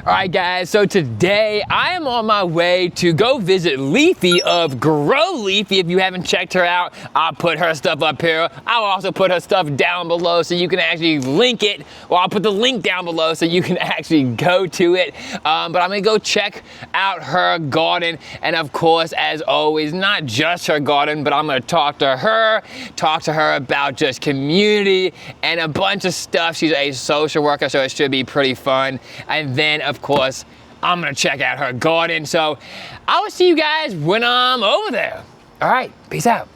All right, guys, so today I am on my way to go visit Leafy of GroLeafy. If you haven't checked her out, I'll put her stuff up here. I'll also put her stuff down below so you can actually link it, or I'll put the link down below so you can actually go to it. But I'm gonna go check out her garden, and of course, as always, not just her garden, but I'm gonna talk to her about just community and a bunch of stuff. She's a social worker, so it should be pretty fun. And then, of course, I'm gonna check out her garden. So I will see you guys when I'm over there. All right, peace out.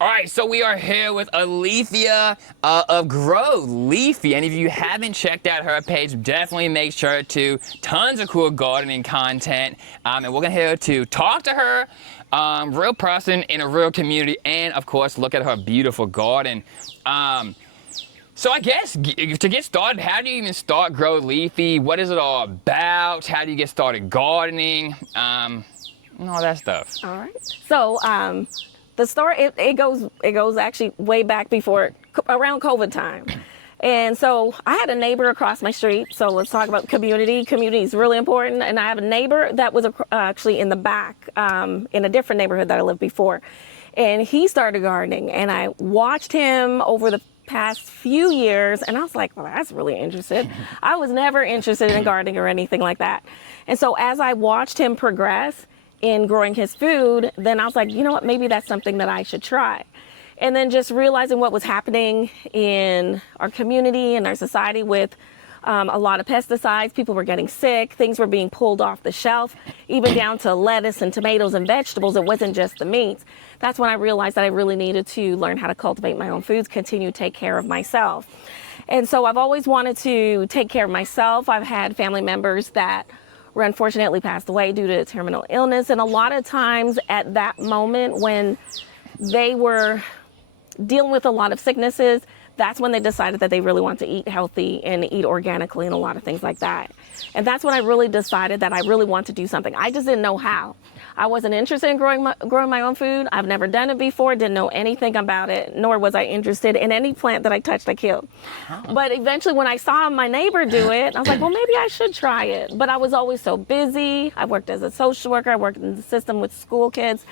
All right, so we are here with Alethea of GroLeafy, and if you haven't checked out her page, definitely make sure to. Tons of cool gardening content, and we're gonna here to talk to her, real person in a real community, and of course, look at her beautiful garden. So I guess to get started, how do you even start GroLeafy? What is it all about? How do you get started gardening? And all that stuff. All right. So the story it goes actually way back before around COVID time. And so I had a neighbor across my street. So let's talk about community. Community is really important. And I have a neighbor that was actually in the back in a different neighborhood that I lived before. And he started gardening, and I watched him over the past few years, and I was like, well, that's really interesting. I was never interested in gardening or anything like that. And so as I watched him progress in growing his food, then I was like, you know what, maybe that's something that I should try. And then just realizing what was happening in our community and our society with a lot of pesticides, people were getting sick, things were being pulled off the shelf, even down to lettuce and tomatoes and vegetables. It wasn't just the meats. That's when I realized that I really needed to learn how to cultivate my own foods, continue to take care of myself. And so I've always wanted to take care of myself. I've had family members that were unfortunately passed away due to terminal illness. And a lot of times at that moment when they were dealing with a lot of sicknesses, that's when they decided that they really want to eat healthy and eat organically and a lot of things like that. And that's when I really decided that I really want to do something. I just didn't know how. I wasn't interested in growing my own food. I've never done it before, didn't know anything about it, nor was I interested in any plant that I touched, I killed. But eventually when I saw my neighbor do it, I was like, well, maybe I should try it. But I was always so busy. I worked as a social worker. I worked in the system with school kids.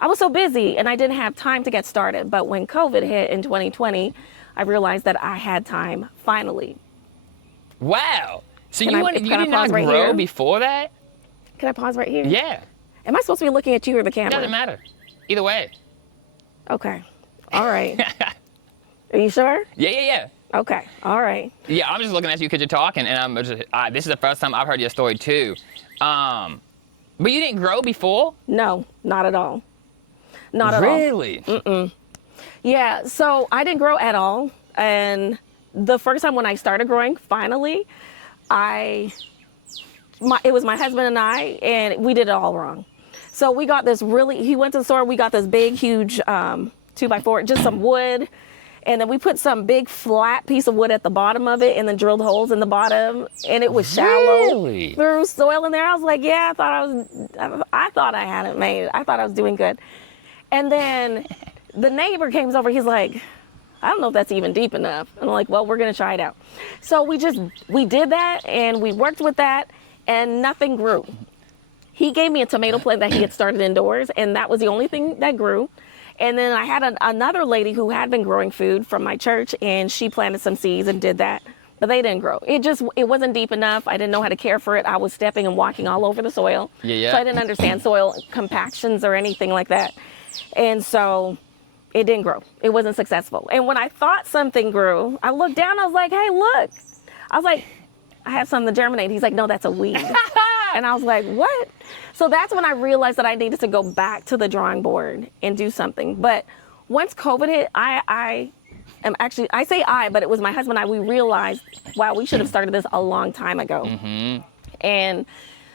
I was so busy and I didn't have time to get started. But when COVID hit in 2020, I realized that I had time, finally. Wow. So you did not right grow here? before that? Can I pause right here? Yeah. Am I supposed to be looking at you or the camera? Doesn't matter. Either way. Okay. All right. Are you sure? Yeah. Okay. All right. Yeah, I'm just looking at you because you're talking, and I'm just, this is the first time I've heard your story too. But you didn't grow before? No, not at all. Not at all. Really? Mm-mm. Yeah, so I didn't grow at all. And the first time when I started growing, finally, it was my husband and I, and we did it all wrong. So we got this he went to the store, we got this big, huge 2x4, just some wood. And then we put some big flat piece of wood at the bottom of it and then drilled holes in the bottom. And it was shallow. Really? Through soil in there. I was like, yeah, I thought I had it made. I thought I was doing good. And then the neighbor came over, he's like, I don't know if that's even deep enough. And I'm like, well, we're gonna try it out. So we did that and we worked with that and nothing grew. He gave me a tomato plant that he had started indoors and that was the only thing that grew. And then I had another lady who had been growing food from my church and she planted some seeds and did that, but they didn't grow. It wasn't deep enough. I didn't know how to care for it. I was stepping and walking all over the soil. Yeah. So I didn't understand soil compactions or anything like that. And so it didn't grow. It wasn't successful. And when I thought something grew, I looked down, I was like, hey, look. I was like, I have something to germinate. He's like, no, that's a weed. And I was like, what? So that's when I realized that I needed to go back to the drawing board and do something. But once COVID hit, but it was my husband and I, we realized, wow, we should have started this a long time ago. Mm-hmm. And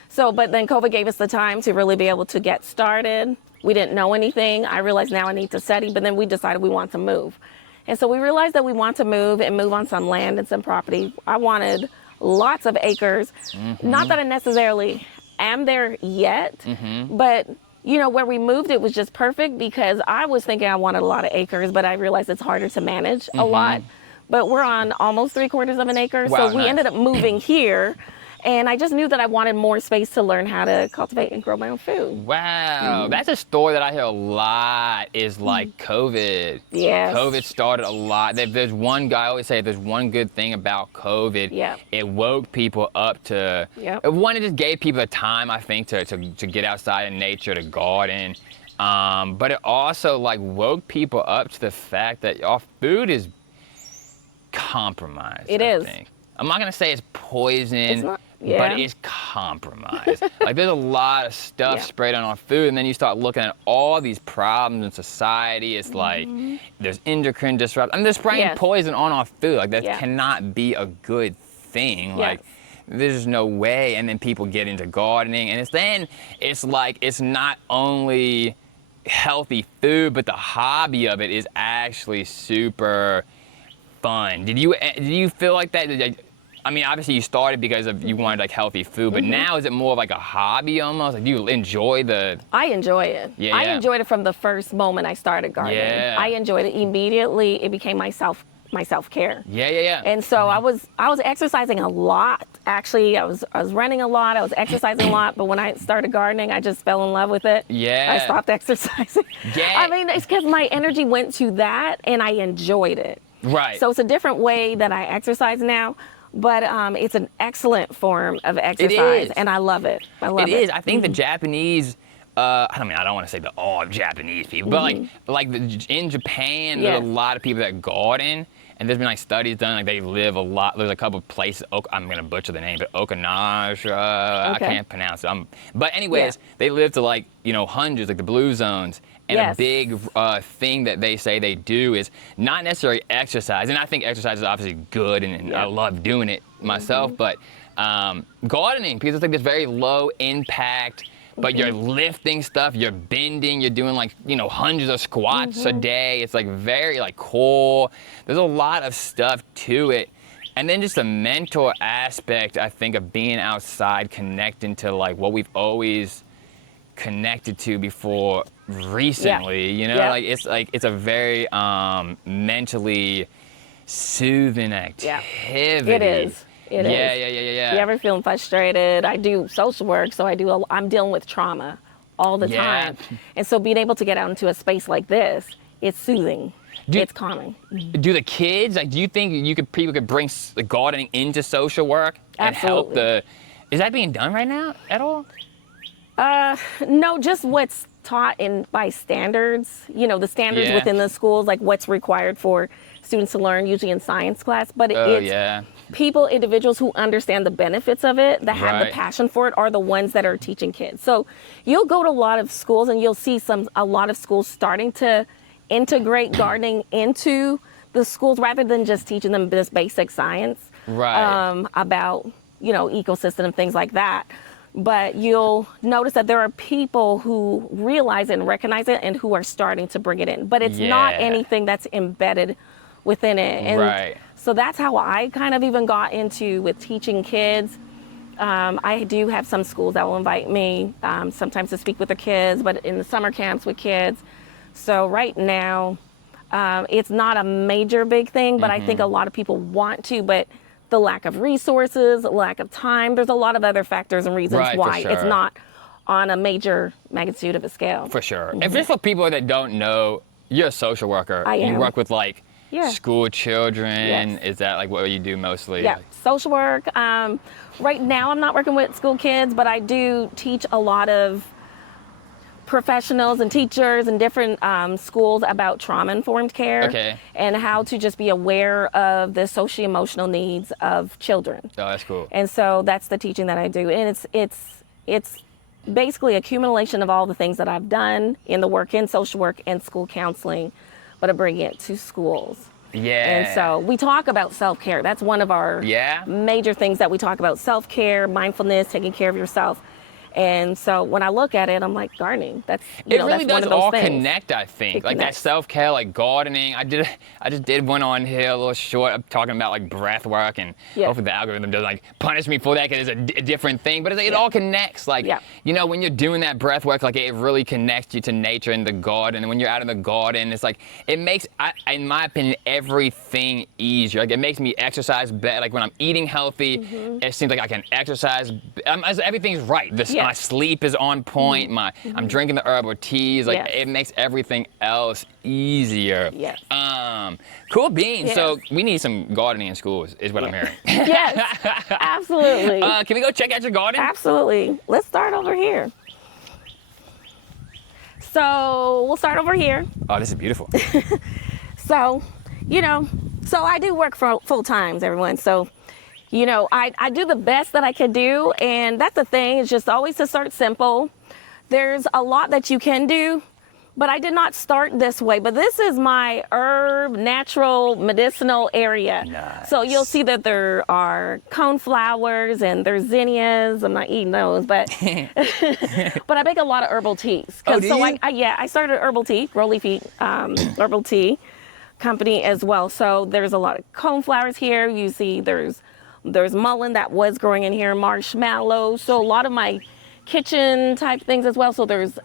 so, but then COVID gave us the time to really be able to get started. We didn't know anything. I realized now I need to study, but then we decided we want to move. And so we realized that we want to move on some land and some property. I wanted lots of acres. Mm-hmm. Not that I necessarily am there yet, but you know, where we moved, it was just perfect because I was thinking I wanted a lot of acres, but I realized it's harder to manage a lot. But we're on almost 3/4 of an acre. Wow, so we nice. ended up moving here. And I just knew that I wanted more space to learn how to cultivate and grow my own food. Wow, that's a story that I hear a lot is like COVID. Yes. COVID started a lot. There's one guy, I always say, if there's one good thing about COVID, Yeah. it woke people up to, Yep. one, it just gave people the time, I think, to get outside in nature, to garden. But it also like woke people up to the fact that our food is compromised. It I is. think. I'm not gonna say it's poison, It's not- yeah. but it's compromised. Like there's a lot of stuff Yeah. sprayed on our food, and then you start looking at all these problems in society. It's like there's endocrine disruption. I mean, they're spraying Yes. poison on our food. Like that Yeah. cannot be a good thing. Yes. Like there's no way. And then people get into gardening, and it's like it's not only healthy food, but the hobby of it is actually super fun. Did you feel like that? I mean, obviously you started because of you wanted like healthy food, but now is it more of like a hobby almost? Like do you enjoy the? I enjoy it. Yeah, I yeah. enjoyed it from the first moment I started gardening. Yeah. I enjoyed it immediately. It became my self-care. Yeah. And so I was exercising a lot. Actually, I was running a lot. I was exercising a lot. But when I started gardening, I just fell in love with it. Yeah. I stopped exercising. Yeah. I mean, it's because my energy went to that, and I enjoyed it. Right. So it's a different way that I exercise now, but it's an excellent form of exercise, is. and I love it. I love it. It is. I think the Japanese. I mean, I don't want to say all Japanese people, but in Japan, Yes. there's a lot of people that garden, and there's been like studies done. Like they live a lot. There's a couple of places. I'm gonna butcher the name, but Okinawa. I Okay. can't pronounce it. But anyways, they live to like hundreds, like the blue zones. And Yes. a big thing that they say they do is not necessarily exercise. And I think exercise is obviously good, and I love doing it myself. But gardening, because it's like this very low impact, but you're lifting stuff, you're bending, you're doing like hundreds of squats a day. It's like very like core. There's a lot of stuff to it. And then just a mental aspect, I think, of being outside, connecting to like what we've always connected to before recently. Yeah. Like it's a very mentally soothing Yeah. activity. It is. It is. Yeah. If you ever feeling frustrated, I do social work, so I'm dealing with trauma all the Yeah. time. And so being able to get out into a space like this, it's soothing. Do- It's calming. Do the kids, like, do you think people could bring the gardening into social work and help Absolutely. is that being done right now at all? No, just what's taught by standards, the standards Yeah. within the schools, like what's required for students to learn, usually in science class. But Oh, it's yeah. individuals who understand the benefits of it, that have the Right. passion for it, are the ones that are teaching kids. So you'll go to a lot of schools and you'll see a lot of schools starting to integrate gardening into the schools rather than just teaching them this basic science Right. about, ecosystem and things like that. But you'll notice that there are people who realize it and recognize it and who are starting to bring it in. But it's not Yeah. anything that's embedded within it. And Right. so that's how I kind of even got into with teaching kids. I do have some schools that will invite me sometimes to speak with their kids, but in the summer camps with kids. So right now, it's not a major big thing, but I think a lot of people want to, but the lack of resources, lack of time, there's a lot of other factors and reasons Right, for why it's sure. not on a major magnitude of a scale. For sure. And just for people that don't know, you're a social worker. I You am. work with like Yeah. school children. Yes. Is that like what you do mostly? Yeah, social work. Right now I'm not working with school kids, but I do teach a lot of professionals and teachers in different schools about trauma-informed care. Okay. And how to just be aware of the socio-emotional needs of children. Oh, that's cool. And so that's the teaching that I do. And it's basically accumulation of all the things that I've done in the work in social work and school counseling, but I bring it to schools. Yeah. And so we talk about self-care. That's one of our Yeah? major things that we talk about: self-care, mindfulness, taking care of yourself. And so when I look at it, I'm like, gardening, that's, It really that's one does of those all things. connect, I think. It Like that connects. self-care, like gardening. I just did one on here, a little short, talking about like breath work, and Yeah. hopefully the algorithm doesn't like punish me for that because it's a different thing. But it Yeah. all connects. Like, Yeah. when you're doing that breath work, like it really connects you to nature and the garden. And when you're out in the garden, it's like, it makes, in my opinion, everything easier. Like it makes me exercise better. Like when I'm eating healthy, it seems like I can exercise. Everything's right. My sleep is on point. I'm drinking the herbal teas. Like Yes. it makes everything else easier. Yes. Cool beans. Yes. So we need some gardening in schools, is what I'm hearing. Yes, absolutely. Can we go check out your garden? Absolutely. Let's start over here. So we'll start over here. Oh, this is beautiful. So, so I do work for full times, everyone. So, I do the best that I can do. And that's the thing, is just always to start simple. There's a lot that you can do, but I did not start this way. But this is my herb, natural, medicinal area. Nice. So you'll see that there are coneflowers and there's zinnias. I'm not eating those, but but I make a lot of herbal teas. Oh, do so you? I started herbal tea, GroLeafy herbal tea company as well. So there's a lot of coneflowers here. You see there's mullein that was growing in here, marshmallows. So a lot of my kitchen type things as well. So there's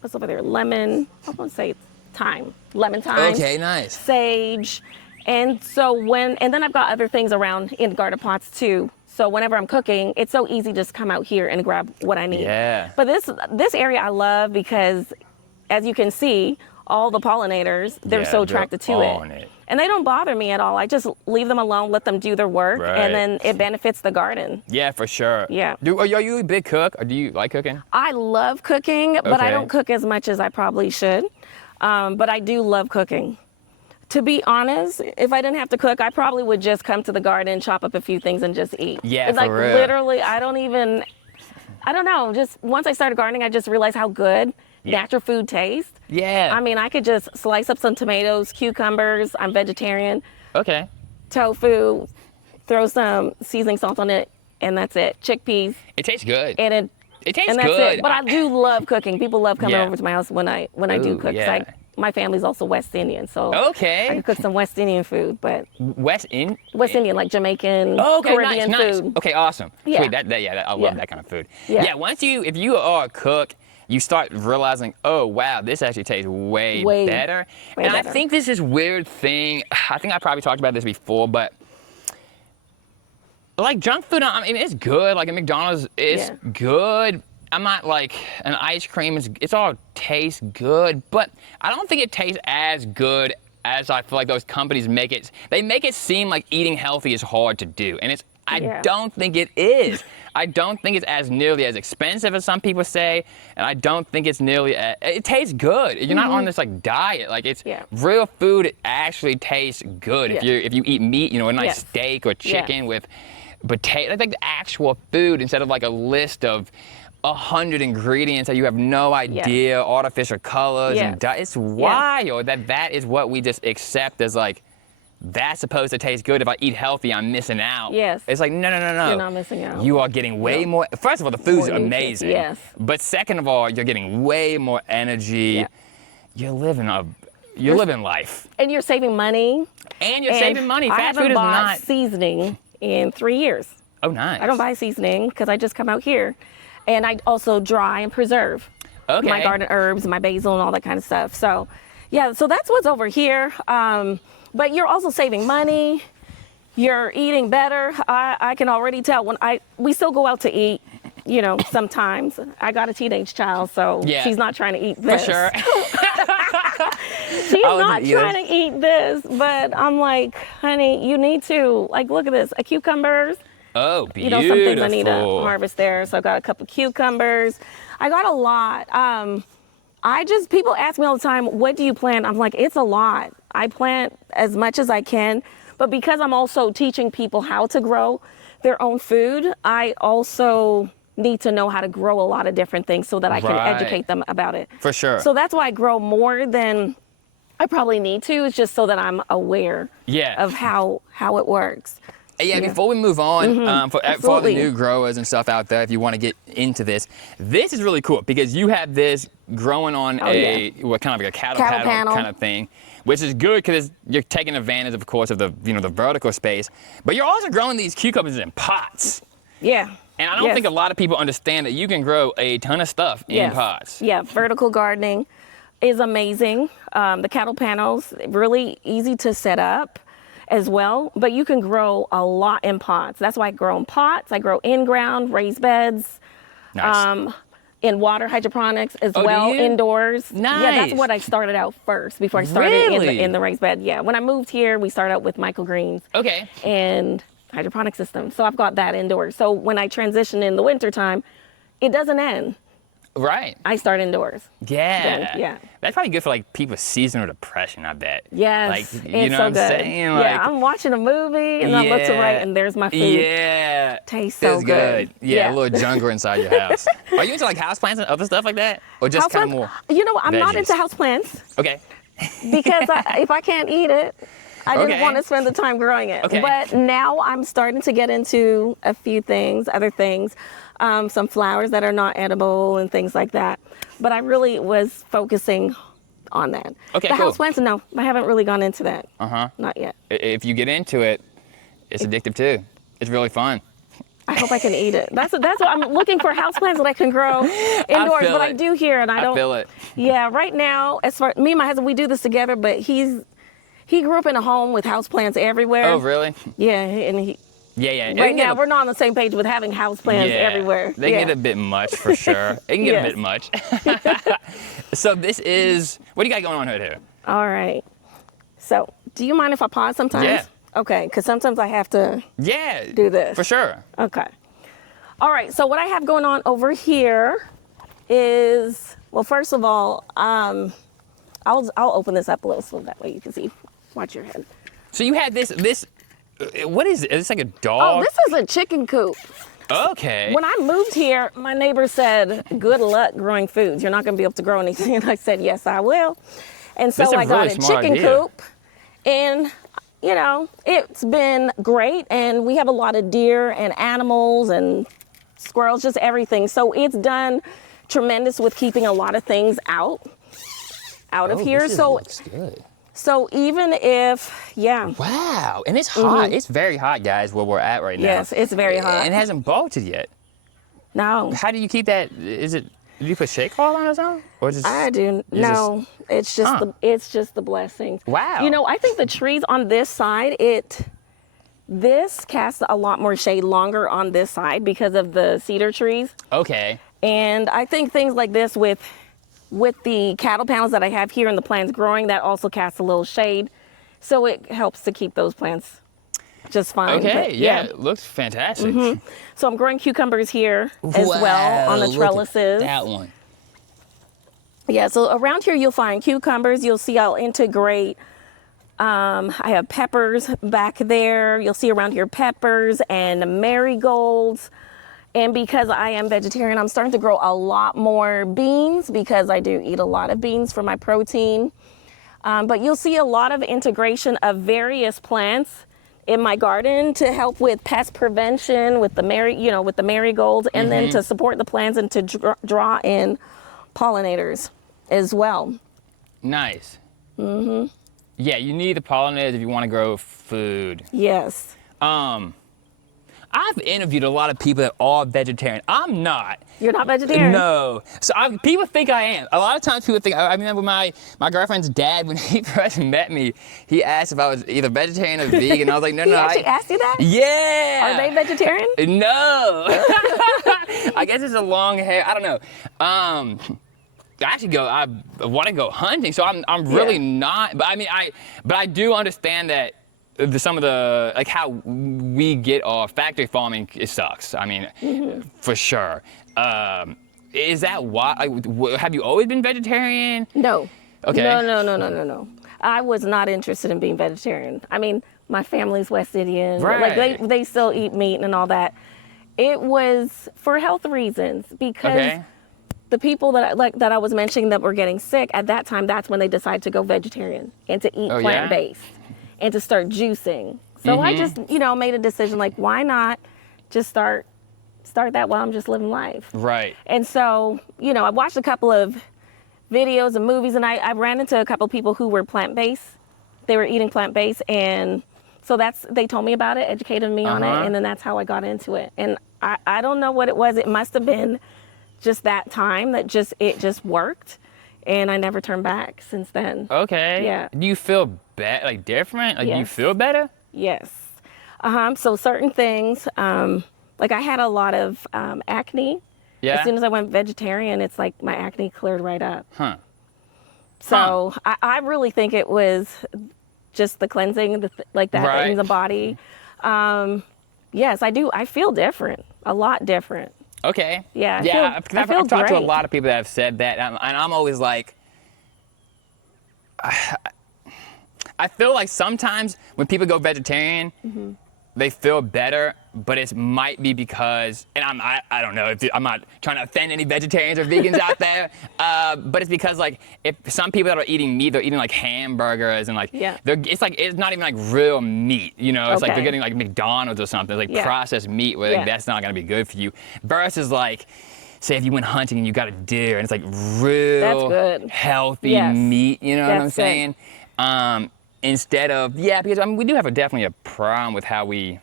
what's over there? Lemon. I want to say thyme. Lemon thyme. Okay, nice. Sage. And so and then I've got other things around in garden pots too. So whenever I'm cooking, it's so easy just come out here and grab what I need. Yeah. But this area I love because, as you can see, all the pollinators, they're Yeah, so they're attracted to on it. it. And they don't bother me at all. I just leave them alone, let them do their work, Right. and then it benefits the garden. Yeah, for sure. Yeah. Are you a big cook, or do you like cooking? I love cooking, but I Okay. don't cook as much as I probably should. But I do love cooking. To be honest, if I didn't have to cook, I probably would just come to the garden, chop up a few things, and just eat. Yeah, it's for like real. literally, I don't know. Just once I started gardening, I just realized how good natural food tastes. Yeah. I mean, I could just slice up some tomatoes, cucumbers. I'm vegetarian. Okay. Tofu, throw some seasoning salt on it, and that's it. Chickpeas, It tastes good. and It tastes and that's good. it. But I do love cooking. People love coming Yeah. over to my house when I do Ooh, cook. 'Cause yeah. my family's also West Indian, so I Okay. can cook some West Indian food. But West Indian. West Indian, like Jamaican, Oh, okay, Caribbean nice. food. Okay, awesome. Yeah. Sweet. I love Yeah. that kind of food. Yeah. If you are a cook, you start realizing, oh wow, this actually tastes way better. way And I better. think this is weird thing. I think I probably talked about this before, but like junk food, I mean, it's good. Like at McDonald's, it's Yeah. good. I'm not like an ice cream. It's all tastes good, but I don't think it tastes as good as I feel like those companies make it. They make it seem like eating healthy is hard to do, and I Yeah. don't think it is. I don't think it's as nearly as expensive as some people say, and I don't think it's nearly. It tastes good. You're not on this like diet. Like it's Yeah. real food. It actually tastes good. Yeah. If you eat meat, a nice Yes. steak or chicken Yes. with potato, like the actual food instead of like a list of 100 ingredients that you have no idea, artificial colors, Yes. and it's wild that is what we just accept as like, that's supposed to taste good. If I eat healthy, I'm missing out. Yes. It's like, no. You're not missing out. You are getting way more. First of all, the food's More nutrients, amazing. yes. But second of all, you're getting way more energy. Yeah. You're living life. And you're saving money. And you're And saving money. I Fast haven't food is bought not. seasoning in 3 years. Oh, nice. I don't buy seasoning because I just come out here. And I also dry and preserve Okay. my garden herbs, my basil, and all that kind of stuff. So, yeah, so that's what's over here. But you're also saving money. You're eating better. I can already tell we still go out to eat, sometimes. I got a teenage child, so Yeah. she's not trying to eat For this. sure. She's I wasn't not either. trying to eat this, but I'm like, honey, you need to, like, look at this, cucumbers. Oh, beautiful. Some things I need to harvest there. So I got a couple cucumbers. I got a lot. People ask me all the time, what do you plant? I'm like, it's a lot. I plant as much as I can, but because I'm also teaching people how to grow their own food, I also need to know how to grow a lot of different things so that I can Right. educate them about it. For sure. So that's why I grow more than I probably need to. It's just so that I'm aware Yeah. of how it works. Yeah, before we move on, for all the Absolutely. new growers and stuff out there, if you want to get into this is really cool because you have this growing on what kind of like a cattle panel kind of thing, which is good because you're taking advantage, of course, of the the vertical space, but you're also growing these cucumbers in pots. Yeah. And I don't think a lot of people understand that you can grow a ton of stuff in pots. Yeah, vertical gardening is amazing. The cattle panels, really easy to set up as well, but you can grow a lot in pots. That's why I grow in pots. I grow in ground, raised beds, Nice. in water hydroponics as Oh, do well, you? indoors. Nice. Yeah, that's what I started out first before I started Really? in the raised bed. Yeah, when I moved here, we started out with microgreens Okay. and hydroponic system. So I've got that indoors. So when I transition in the wintertime, it doesn't end. Right. I start indoors. Yeah. Then, yeah. That's probably good for like people with seasonal depression, I bet. Yes, Like, you it's know so what I'm good. saying? Like, Yeah, I'm watching a movie and I look to right and there's my food. Yeah. Tastes so Feels good. Yeah, Yeah. a little jungle inside your house. Are you into like houseplants and other stuff like that? Or just kind of more? You know, I'm not veggies? into houseplants Okay. because if I can't eat it, I didn't Okay. want to spend the time growing it. Okay. But now I'm starting to get into a few things, other things, some flowers that are not edible and things like that. But I really was focusing on that. Okay, the cool. houseplants, no, I haven't really gone into that. Uh-huh. Not yet. If you get into it, it's addictive too. It's really fun. I hope I can eat it. That's what I'm looking for, houseplants that I can grow indoors. feel But I it. do here, and I don't. feel it. Yeah, right now, as far me and my husband, we do this together. But he grew up in a home with houseplants everywhere. Oh, really? Yeah, and he. Yeah, yeah. It Right can get now, a- we're not on the same page with having houseplants everywhere. They yeah. get a bit much for sure. It can get a bit much. So this is, what do you got going on here? All right. So, do you mind if I pause sometimes? Yeah. Okay, because sometimes I have to Yeah. do this. For sure. Okay. All right. So what I have going on over here is, well, first of all, I'll open this up a little so that way you can see. Watch your head. So you had this, what is it? Is this like a Oh, dog? this is a chicken coop. Okay. When I moved here, my neighbor said, "Good luck growing foods. You're not going to be able to grow anything." And I said, "Yes, I will." And so That's a I got really a smart chicken idea. coop, and it's been great. And we have a lot of deer and animals and squirrels, just everything. So it's done tremendous with keeping a lot of things out of here. Looks good. So even if, Wow. And it's hot. It's very hot, guys, where we're at right now. yes, it's very hot. And it hasn't bolted yet. No, How do you keep that? Do you put shake oil on it or something? Or just, I do. you No, it's just Huh. it's just the blessings. Wow. You know, I think the trees on this side, this casts a lot more shade longer on this side because of the cedar trees. Okay. And I think things like this with the cattle panels that I have here and the plants growing, that also casts a little shade. So it helps to keep those plants just fine. Okay. But, Yeah. It looks fantastic. So I'm growing cucumbers here as well on the Wow, look at trellises. That one. Yeah, so around here you'll find cucumbers. You'll see I'll integrate. I have peppers back there. You'll see around here peppers and marigolds. And because I am vegetarian, I'm starting to grow a lot more beans because I do eat a lot of beans for my protein. But you'll see a lot of integration of various plants in my garden to help with pest prevention, with the marigolds, and then to support the plants and to draw in pollinators as well. Nice. Yeah, you need the pollinators if you want to grow food. Yes. I've interviewed a lot of people that are vegetarian. I'm not. You're not vegetarian? No. So people think I am. A lot of times people think, I remember my girlfriend's dad, when he first met me, he asked if I was either vegetarian or vegan. I was like, no, He no. actually asked you that? Yeah. Are they vegetarian? No. I guess it's a long hair. I don't know. I want to go hunting, so I'm really not. But I mean, but I do understand that some of the, like how we get our factory farming, it sucks. I mean, for sure. Is that why? Have you always been vegetarian? No. Okay. No. I was not interested in being vegetarian. I mean, my family's West Indian. Right. Like they still eat meat and all that. It was for health reasons because the people that I was mentioning that were getting sick at that time, that's when they decided to go vegetarian and to eat plant-based and to start juicing So I just, made a decision like, why not just start that while I'm just living life. Right. And so, I watched a couple of videos and movies, and I ran into a couple of people who were plant-based. They were eating plant-based, and so they told me about it, educated me on it, and then that's how I got into it. And I don't know what it was. It must have been just that time that it just worked, and I never turned back since then. Okay. Yeah. Do you feel like different? Like, do you Yes. feel better? Yes. So certain things, like I had a lot of acne. Yeah. As soon as I went vegetarian, it's like my acne cleared right up. Huh. So I really think it was just the cleansing, like that Right. in the body. Yes, I do. I feel different, a lot different. Okay. Yeah, Yeah. I I've feel talked to a great. lot of people that have said that, and I'm always like, I feel like sometimes when people go vegetarian, they feel better, but it might be because, and I don't know, I'm not trying to offend any vegetarians or vegans out there, but it's because like if some people that are eating meat, they're eating like hamburgers and like, it's not even like real meat, It's like they're Okay. getting like McDonald's or something, like processed meat where like, that's not gonna be good for you. Versus like, say if you went hunting and you got a deer and it's like real That's good. healthy Yes. meat, you know what I'm That's good. saying? Instead of, because we do have definitely a problem with how we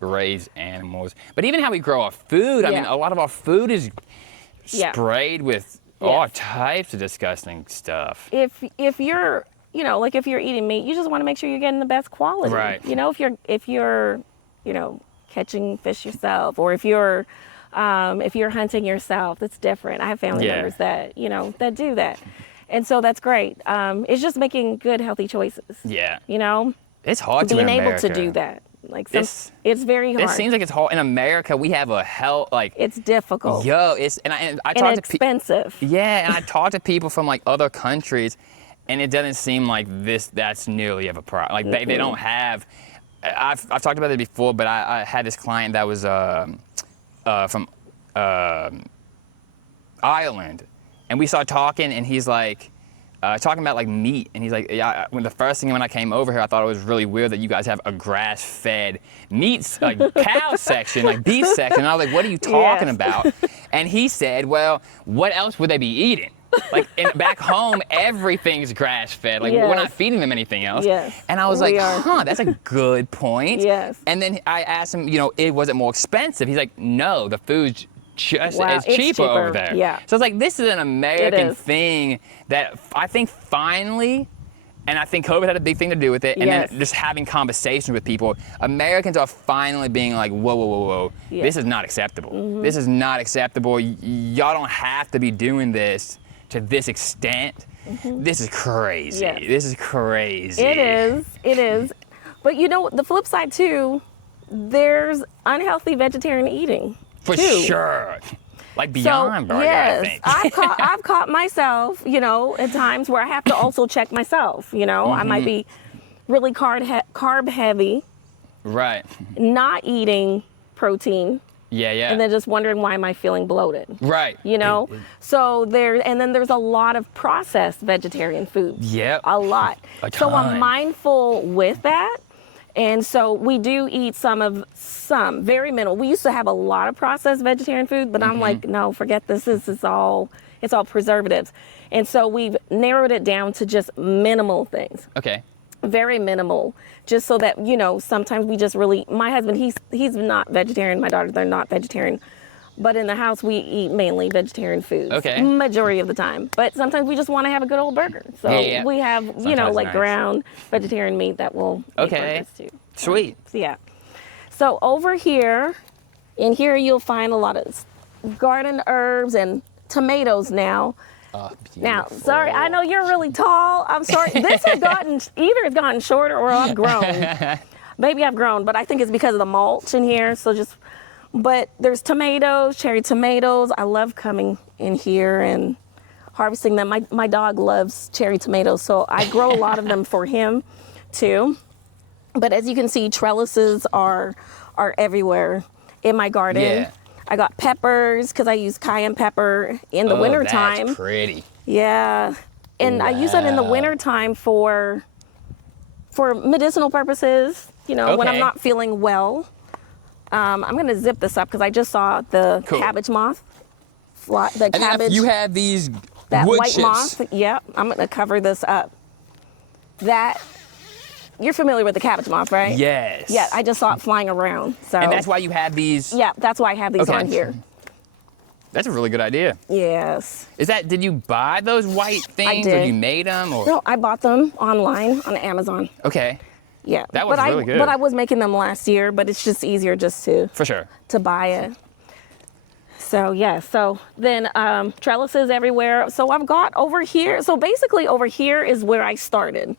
raise animals, but even how we grow our food. I mean, a lot of our food is sprayed with all types of disgusting stuff. If you're, like if you're eating meat, you just want to make sure you're getting the best quality. Right. If you're, catching fish yourself, or if you're hunting yourself, that's different. I have family members that, that do that. And so that's great. It's just making good, healthy choices. Yeah. It's hard to being in able America. to do that. Like It's very hard. It seems like it's hard. In America, we have a hell, like, it's difficult. And I talk And to expensive. and I talk to people from like other countries, and it doesn't seem like that's nearly of a problem. Like they don't have. I've talked about it before, but I had this client that was from Ireland, and we started talking, and he's like talking about like meat, and he's like, when the first thing when I came over here, I thought it was really weird that you guys have a grass-fed meat like cow section, like beef section. And I was like, what are you talking about? And he said, well, what else would they be eating? Like back home, everything's grass-fed. Like we're not feeding them anything else. Yes, and I was like, that's a good point. Yes. And then I asked him, was it more expensive? He's like, no, the food's just it's cheaper over there. Yeah. So it's like this is an American thing that I think finally, and I think COVID had a big thing to do with it, and then just having conversations with people, Americans are finally being like, whoa, this is not acceptable. This is not acceptable. Y'all don't have to be doing this to this extent. This is crazy. Yes. This is crazy. It is. But the flip side too, there's unhealthy vegetarian eating. For too. sure. Like Beyond Burger, yes, I think. I've caught myself, at times where I have to also check myself, I might be really carb heavy. Right. Not eating protein. Yeah. And then just wondering, why am I feeling bloated? Right. So then there's a lot of processed vegetarian food. Yep. A lot. So I'm ton. mindful with that. And so we do eat some, very minimal. We used to have a lot of processed vegetarian food, but I'm like, no, forget this. It's all preservatives. And so we've narrowed it down to just minimal things. Okay. Very minimal, just so that, sometimes we just really, my husband, he's not vegetarian. My daughter, they're not vegetarian. But in the house, we eat mainly vegetarian foods. Okay. Majority of the time. But sometimes we just want to have a good old burger. So we have, Sometimes nice. ground vegetarian meat that will make burgers too. Sweet. Yeah. So over here, in here you'll find a lot of garden herbs and tomatoes now. Now, sorry, I know you're really tall. I'm sorry. This has either it's gotten shorter or I've grown. Maybe I've grown, but I think it's because of the mulch in here. But there's tomatoes, cherry tomatoes. I love coming in here and harvesting them. My dog loves cherry tomatoes, so I grow a lot of them for him too. But as you can see, trellises are everywhere in my garden. Yeah. I got peppers because I use cayenne pepper in the wintertime. That's pretty. Yeah. And I use that in the wintertime for medicinal purposes. when I'm Okay. not feeling well. I'm going to zip this up because I just saw the Cool. cabbage moth. The And then cabbage. if you have these that wood white chips. moth. Yep. I'm going to cover this up. You're familiar with the cabbage moth, right? Yes. Yeah, I just saw it flying around. So. And that's why you have these. Yeah, that's why I have these Okay. on here. That's a really good idea. Yes. Did you buy those white things or did. you made them? Or? No, I bought them online on Amazon. Okay, Yeah. That was really good. But I was making them last year, but it's just easier just to for sure. buy it. So yeah, so then trellises everywhere. So I've got over here. So basically over here is where I started.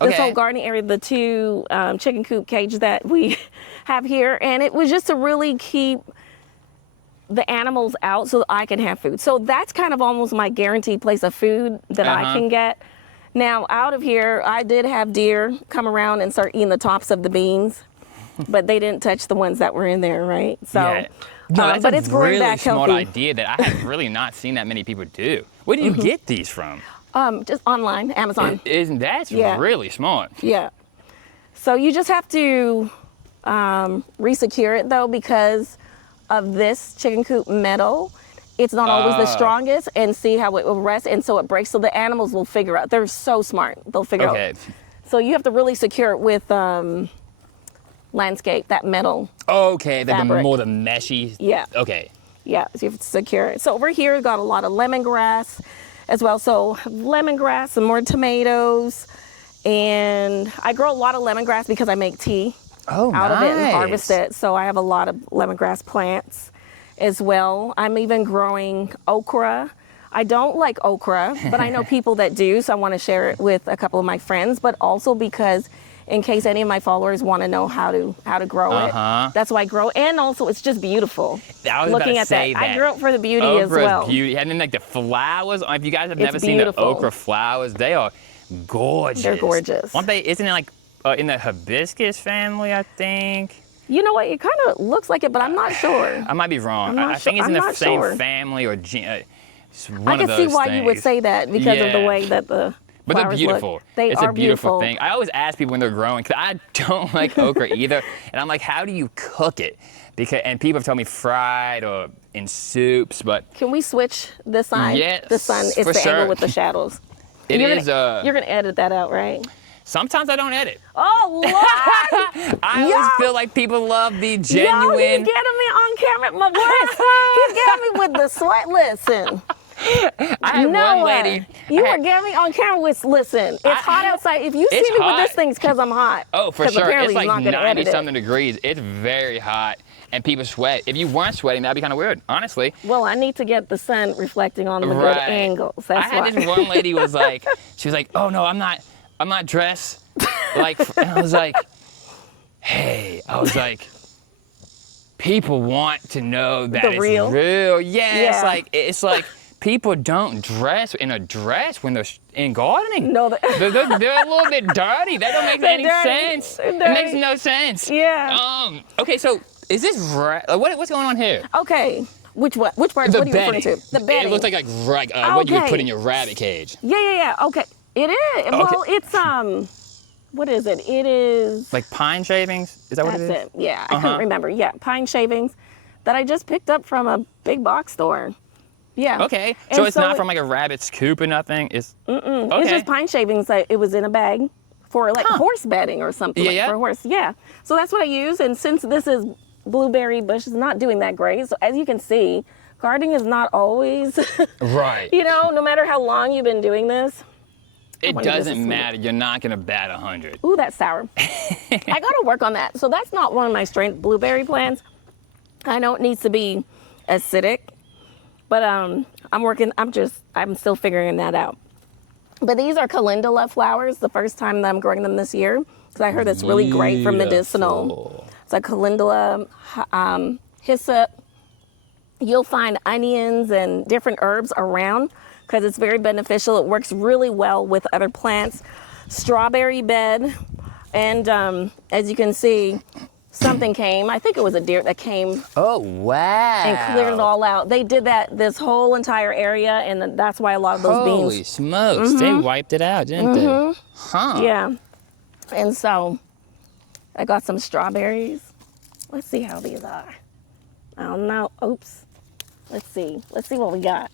This Okay. whole gardening area, the two chicken coop cage that we have here. And it was just to really keep the animals out so that I can have food. So that's kind of almost my guaranteed place of food that I can get. Now out of here, I did have deer come around and start eating the tops of the beans, but they didn't touch the ones that were in there, right? So, Yeah. No, that's but a it's growing really back smart healthy. idea that I have really not seen that many people do. Where do you get these from? Just online, Amazon. Isn't that Yeah. really smart? Yeah. So you just have to resecure it though because of this chicken coop metal. It's not always the strongest, and see how it will rest, and so it breaks. So the animals will figure out. They're so smart. They'll figure Okay. out. So you have to really secure it with landscape, that metal. Okay, the Fabric. more the meshy. Yeah. Okay. Yeah, so you have to secure it. So over here, we've got a lot of lemongrass as well. So lemongrass, some more tomatoes, and I grow a lot of lemongrass because I make tea out of it and harvest it. So I have a lot of lemongrass plants as well. I'm even growing okra. I don't like okra, but I know people that do, so I want to share it with a couple of my friends, but also because in case any of my followers want to know how to grow it. That's why I grow. And also it's just beautiful. I was looking about to at say that. I grew up for the beauty as Okra's well. beauty. And then like the flowers, if you guys have It's never seen beautiful. the okra flowers, they are gorgeous. They're gorgeous. Aren't they, isn't it like in the hibiscus family, I think? You know what? It kind of looks like it, but I'm not sure. I might be wrong. I'm not I think it's sure- in I'm the not same sure. family or it's one I of can those see why you would things. say that because of the Yeah. way that the But they're flowers beautiful. look. They it's are a beautiful beautiful thing. I always ask people when they're growing, because I don't like okra either. And I'm like, how do you cook it? And people have told me fried or in soups, but Can we switch this side? Yes, The sun is for the sure. angle with the shadows. it You're is. You're gonna edit that out, right? Sometimes I don't edit. Oh Lord! I always feel like people love the Yo, genuine. he's getting me on camera. My voice. He's getting me with the sweat. Listen. I had one lady. You I were had- getting me on camera with, listen, it's hot outside. If you see It's me with hot. this thing, it's because I'm hot. Oh, for 'Cause sure. apparently It's he's like not gonna edit 90 it. something degrees. It's very hot, and people sweat. If you weren't sweating, that'd be kind of weird, honestly. Well, I need to get the sun reflecting on the good Right. angles. I That's had why. this one lady was like, she was like, oh no, I'm not dressed like, and I was like, hey, people want to know that The it's real? real. Yeah, Yeah. it's like people don't dress in a dress when they're in gardening. No, they're a little bit dirty. That don't make They're any dirty. sense. They're It makes dirty. no sense. Yeah. Okay, so is this right? What's going on here? Okay. Which part? What are you referring to? The bedding. It looks like what you would put Okay. in your rabbit cage. Yeah. Okay. It is. Well, it's what is it? It is. Like pine shavings? Is that what it is? That's it. Yeah, I couldn't remember. Yeah, pine shavings that I just picked up from a big box store. Yeah. Okay, And so it's not from like a rabbit's coop or nothing. It's okay. It's just pine shavings. That it was in a bag for like horse bedding or something. Yeah, like, yeah. For a horse. Yeah. So that's what I use. And since this is blueberry bush, is not doing that great. So as you can see, gardening is not always. right. No matter how long you've been doing this. It wonder if this doesn't is matter. You're not gonna bat 100. Ooh, that's sour. I gotta work on that. So that's not one of my strength blueberry plants. I know it needs to be acidic, but I'm still figuring that out. But these are calendula flowers, the first time that I'm growing them this year, because I heard it's really great for medicinal. It's a calendula, hyssop. You'll find onions and different herbs around because it's very beneficial. It works really well with other plants. Strawberry bed, and as you can see, something came. I think it was a deer that came Oh wow. and cleared it all out. They did that this whole entire area, and that's why a lot of those Holy beans. smokes! They wiped it out, didn't they? Huh. Yeah, and so I got some strawberries. Let's see how these are. I don't know. Oops. Let's see. Let's see what we got.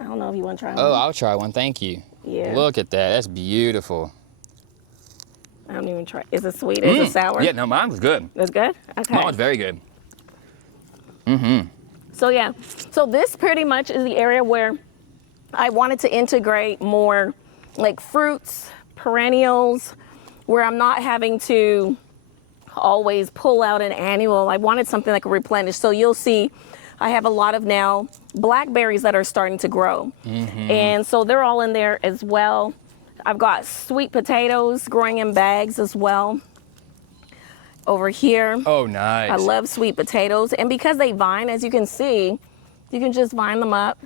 I don't know if you want to try one. Oh, I'll try one. Thank you. Yeah. Look at that. That's beautiful. I don't even try. Is it sweet? Is it sour? Yeah, no, mine was good. It's good? Okay. Mine was very good. So yeah, so this pretty much is the area where I wanted to integrate more like fruits, perennials, where I'm not having to always pull out an annual. I wanted something that could replenish. So you'll see I have a lot of now blackberries that are starting to grow. And so they're all in there as well. I've got sweet potatoes growing in bags as well over here. Oh, nice. I love sweet potatoes. And because they vine, as you can see, you can just vine them up,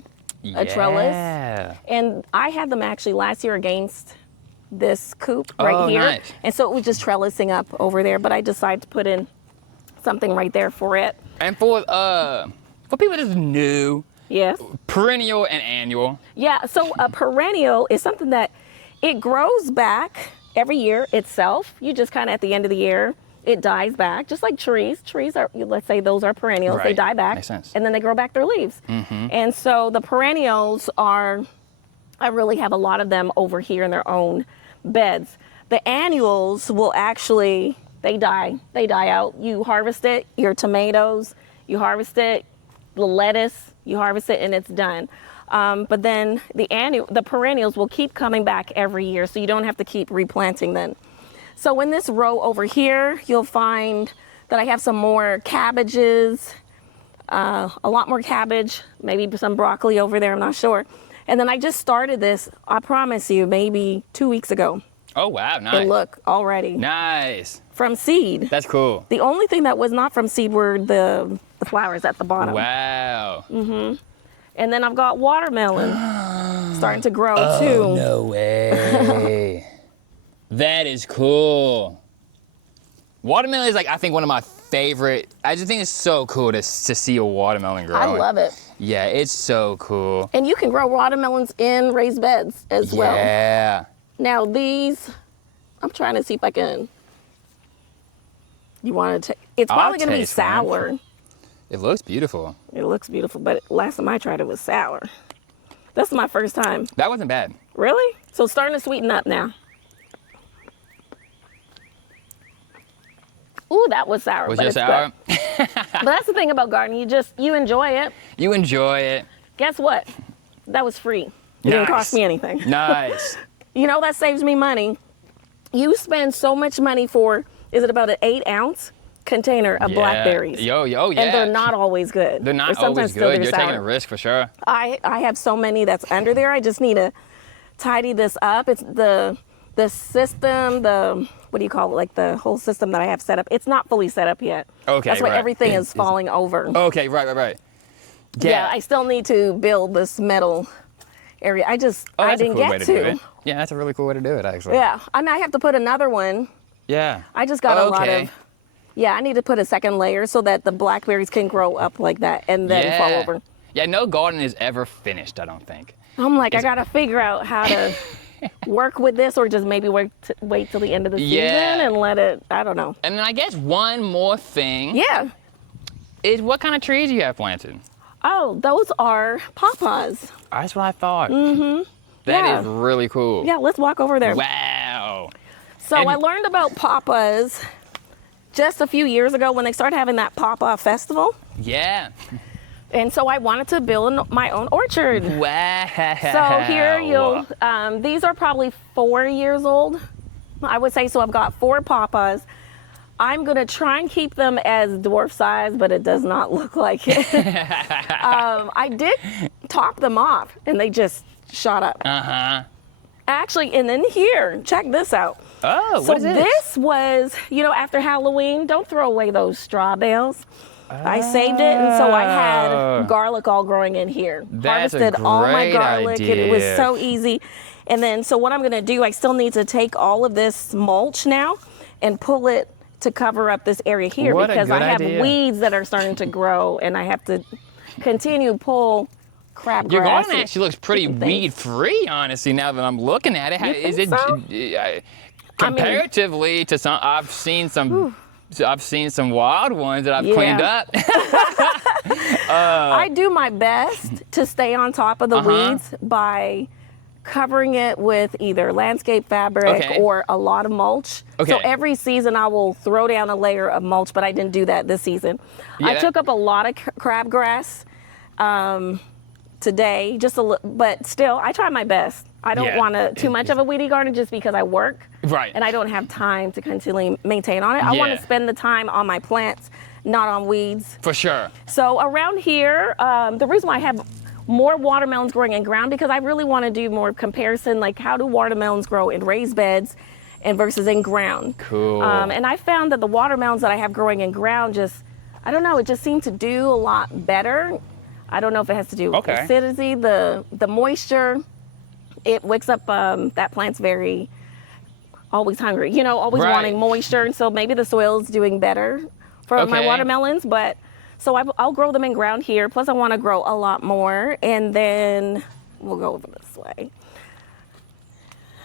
a trellis. And I had them actually last year against this coop right here. Nice. And so it was just trellising up over there, but I decided to put in something right there for it. And for people that's new, Yes. perennial and annual. Yeah, so a perennial is something that it grows back every year itself. You just kind of at the end of the year, it dies back, just like trees. Trees are, let's say those are perennials. They Right. die back. Makes sense. And then they grow back their leaves. And so the perennials are, I really have a lot of them over here in their own beds. The annuals will actually, they die out. You harvest it, your tomatoes, you harvest it, the lettuce, you harvest it and it's done. But then the perennials will keep coming back every year, so you don't have to keep replanting them. So in this row over here, you'll find that I have some more cabbages, a lot more cabbage, maybe some broccoli over there, I'm not sure. And then I just started this, I promise you, maybe 2 weeks ago. Oh, wow, nice. And look, already. Nice. From seed. That's cool. The only thing that was not from seed were the flowers at the bottom. Wow. And then I've got watermelon starting to grow too. No way. That is cool. Watermelon is like, I think, one of my favorite. I just think it's so cool to see a watermelon grow. I love it. Yeah, it's so cool. And you can grow watermelons in raised beds as well. Yeah. Now these, I'm trying to see if I can. You want to take? It's probably going to be taste one. sour. It looks beautiful. It looks beautiful, but last time I tried it was sour. That's my first time. That wasn't bad. Really? So it's starting to sweeten up now. Ooh, that was sour. Was but it it's sour? good. But that's the thing about gardening. You enjoy it. You enjoy it. Guess what? That was free. It didn't cost me anything. Nice. You know, that saves me money. You spend so much money for, is it about an 8-ounce container of blackberries? Yeah. And they're not always good. They're not sometimes always still good. they're You're sour. taking a risk for sure. I have so many that's under there. I just need to tidy this up. It's the system, what do you call it? Like the whole system that I have set up. It's not fully set up yet. Okay, That's why right. everything is falling over. Okay, right. Yeah, I still need to build this metal area. I didn't get to do it. Yeah, that's a really cool way to do it, actually. Yeah, and I have to put another one. Yeah. I just got a lot of. Yeah, I need to put a second layer so that the blackberries can grow up like that and then fall over. Yeah, no garden is ever finished, I don't think. I'm like, I gotta figure out how to work with this, or just maybe wait till the end of the season and let it. I don't know. And then I guess one more thing. Yeah. Is what kind of trees do you have planted? Oh, those are pawpaws. That's what I thought. That is really cool. Yeah, let's walk over there. Wow. So I learned about pawpaws just a few years ago when they started having that pawpaw festival. Yeah. And so I wanted to build my own orchard. Wow. So here these are probably 4 years old, I would say. So I've got 4 pawpaws. I'm gonna try and keep them as dwarf size, but it does not look like it. I did top them off and they just shot up. Actually, and then here, check this out. Oh, so what is this? This was, after Halloween, don't throw away those straw bales. I saved it, and so I had garlic all growing in here. That's Harvested all my great garlic. idea. It was so easy. And then, so what I'm gonna do, I still need to take all of this mulch now and pull it to cover up this area here, What a because I good have idea. weeds that are starting to grow, and I have to continue to pull crabgrass. Your garden actually looks pretty weed-free, honestly, now that I'm looking at it. You think so? Comparatively to some, I've seen some wild ones that I've Yeah. cleaned up. I do my best to stay on top of the weeds by covering it with either landscape fabric Okay. or a lot of mulch. Okay. So every season I will throw down a layer of mulch, but I didn't do that this season. Yeah, I took up a lot of crabgrass today, but still, I try my best. I don't want too much of a weedy garden just because I work. Right. And I don't have time to continually maintain on it. I want Yeah. to spend the time on my plants, not on weeds. For sure. So around here, the reason why I have more watermelons growing in ground, because I really want to do more comparison, like how do watermelons grow in raised beds and versus in ground. Cool. And I found that the watermelons that I have growing in ground I don't know, it just seemed to do a lot better. I don't know if it has to do with acidity, the moisture. It wakes up, that plant's very always hungry, always wanting moisture. And so maybe the soil's doing better for my watermelons, but so I'll grow them in ground here. Plus I want to grow a lot more, and then we'll go over this way.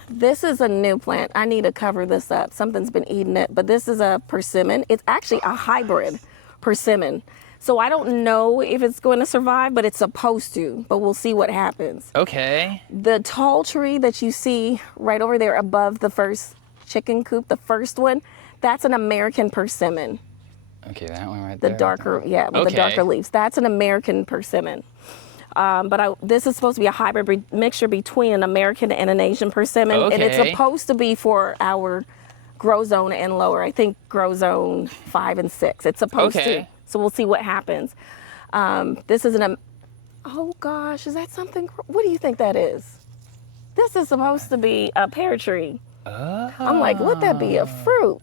This is a new plant. I need to cover this up. Something's been eating it, but this is a persimmon. It's actually a hybrid persimmon. So I don't know if it's going to survive, but it's supposed to, but we'll see what happens. Okay. The tall tree that you see right over there above the first chicken coop, the first one, that's an American persimmon. Okay, that one right The there. darker, with the darker leaves. That's an American persimmon. But this is supposed to be a hybrid mixture between an American and an Asian persimmon. And it's supposed to be for our grow zone and lower. I think grow zone 5 and 6. It's supposed to. So we'll see what happens. This is oh gosh, is that something? What do you think that is? This is supposed to be a pear tree. Oh. I'm like, would that be a fruit?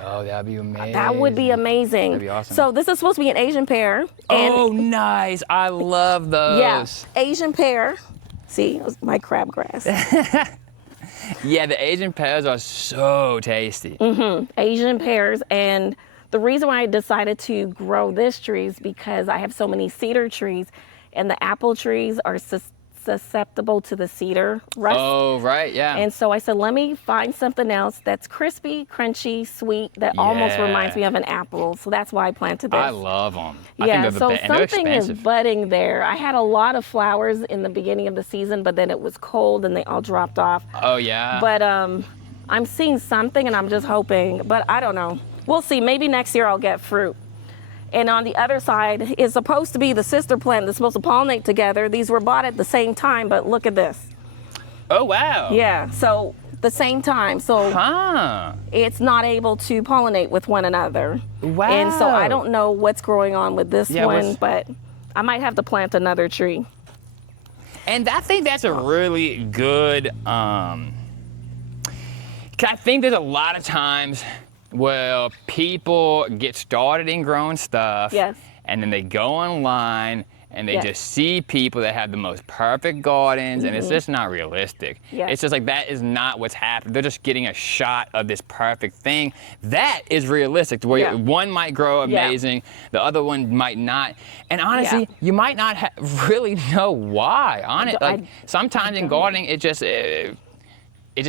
Oh, that'd be amazing. That would be amazing. That'd be awesome. So this is supposed to be an Asian pear. And oh, nice. I love those. yeah, Asian pear. See, it was my crabgrass. Yeah, the Asian pears are so tasty. Asian pears. And the reason why I decided to grow this tree is because I have so many cedar trees, and the apple trees are susceptible to the cedar rust. Oh, right, yeah. And so I said, let me find something else that's crispy, crunchy, sweet, that almost reminds me of an apple. So that's why I planted this. I love them. Yeah, so and they're something is expensive. budding there. I had a lot of flowers in the beginning of the season, but then it was cold and they all dropped off. Oh, yeah. But I'm seeing something, and I'm just hoping, but I don't know. We'll see. Maybe next year I'll get fruit. And on the other side is supposed to be the sister plant that's supposed to pollinate together. These were bought at the same time, but look at this. Oh, wow. Yeah, so the same time. So it's not able to pollinate with one another. Wow. And so I don't know what's going on with this Yeah, one, but I might have to plant another tree. And I think that's a really good, 'cause I think there's a lot of times where people get started in growing stuff. Yes. And then they go online and they just see people that have the most perfect gardens, and it's just not realistic. Yes. It's just like, that is not what's happening. They're just getting a shot of this perfect thing. That is realistic, to where one might grow amazing, the other one might not. And honestly, you might not really know why. Sometimes in gardening, it just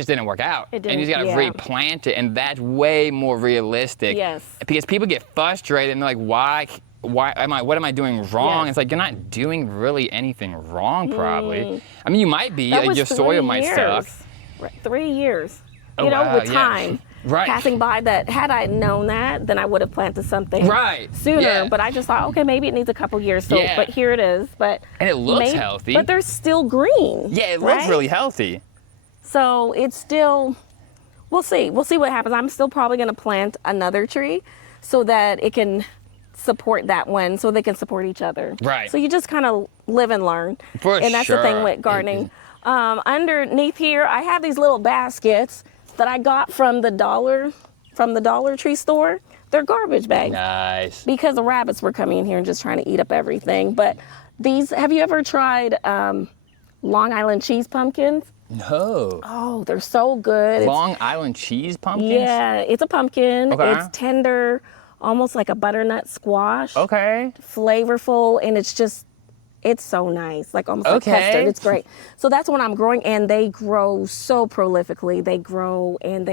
didn't work out. It didn't, and you just gotta replant it, and that's way more realistic. Yes. Because people get frustrated and they're like, what am I doing wrong? Yes. It's like, you're not doing really anything wrong, probably. I mean, you might be, That like, was your soil 3 might years. suck. Right, 3 years. Oh, You know, wow, with yeah. time Right. passing by, that had I known that, then I would have planted something sooner. Yeah. But I just thought, okay, maybe it needs a couple years. So, Yeah. but here it is. But And it looks healthy. But they're still green. Yeah, it looks really healthy. So it's still, we'll see. We'll see what happens. I'm still probably going to plant another tree so that it can support that one, so they can support each other. Right. So you just kind of live and learn. And that's the thing with gardening. Underneath here, I have these little baskets that I got from the Dollar Tree store. They're garbage bags. Nice. Because the rabbits were coming in here and just trying to eat up everything. But these, have you ever tried Long Island cheese pumpkins? No. Oh, they're so good. Long Island cheese pumpkins? Yeah, it's a pumpkin. Okay. It's tender, almost like a butternut squash. Okay. Flavorful, and it's so nice, like almost like custard. It's great. So that's what I'm growing, and they grow so prolifically. They grow, and